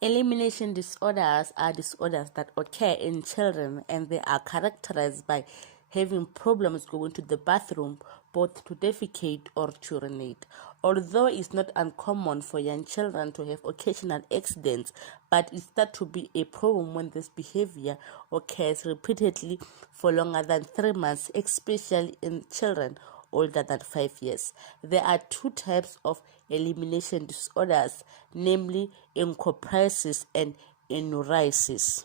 Elimination disorders are disorders that occur in children, and they are characterized by having problems going to the bathroom, both to defecate or to urinate. Although it's not uncommon for young children to have occasional accidents, but it starts to be a problem when this behavior occurs repeatedly for longer than 3 months, especially in children older than 5 years. There are two types of elimination disorders, namely Encopresis and Enuresis.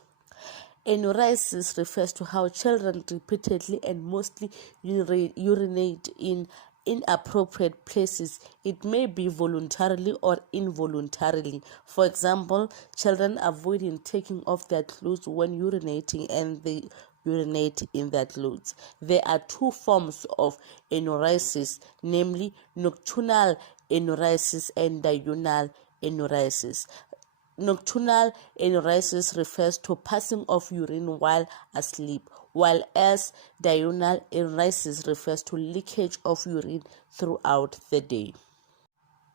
Enuresis refers to how children repeatedly and mostly urinate in inappropriate places. It may be voluntarily or involuntarily. For example, children avoiding taking off their clothes when urinating, and they urinate in their clothes. There are two forms of enuresis, namely nocturnal enuresis and diurnal enuresis. Nocturnal enuresis refers to passing of urine while asleep, while as diurnal enuresis refers to leakage of urine throughout the day.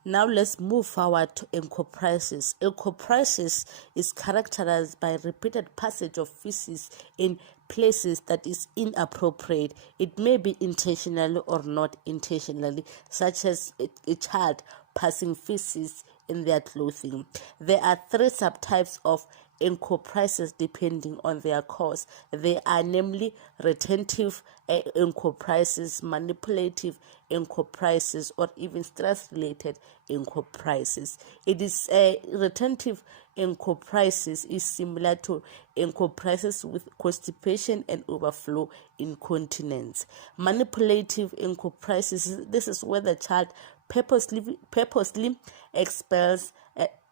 Now let's move forward to Encopresis. Encopresis is characterized by repeated passage of feces in places that is inappropriate. It may be intentionally or not intentionally, such as a child passing feces in their clothing. There are 3 subtypes of Encopresis depending on their cause. They are namely retentive Encopresis, manipulative Encopresis, or even stress-related Encopresis. It is a retentive Encopresis is similar to Encopresis with constipation and overflow incontinence. Manipulative Encopresis, this is where the child purposely expels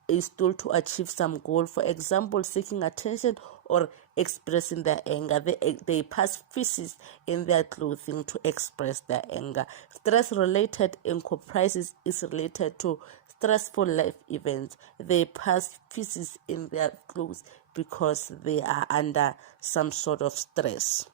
a stool to achieve some goal, for example, seeking attention or expressing their anger. They pass feces in their clothing to express their anger. Stress-related Encopresis is related to stressful life events. They pass feces in their clothes because they are under some sort of stress.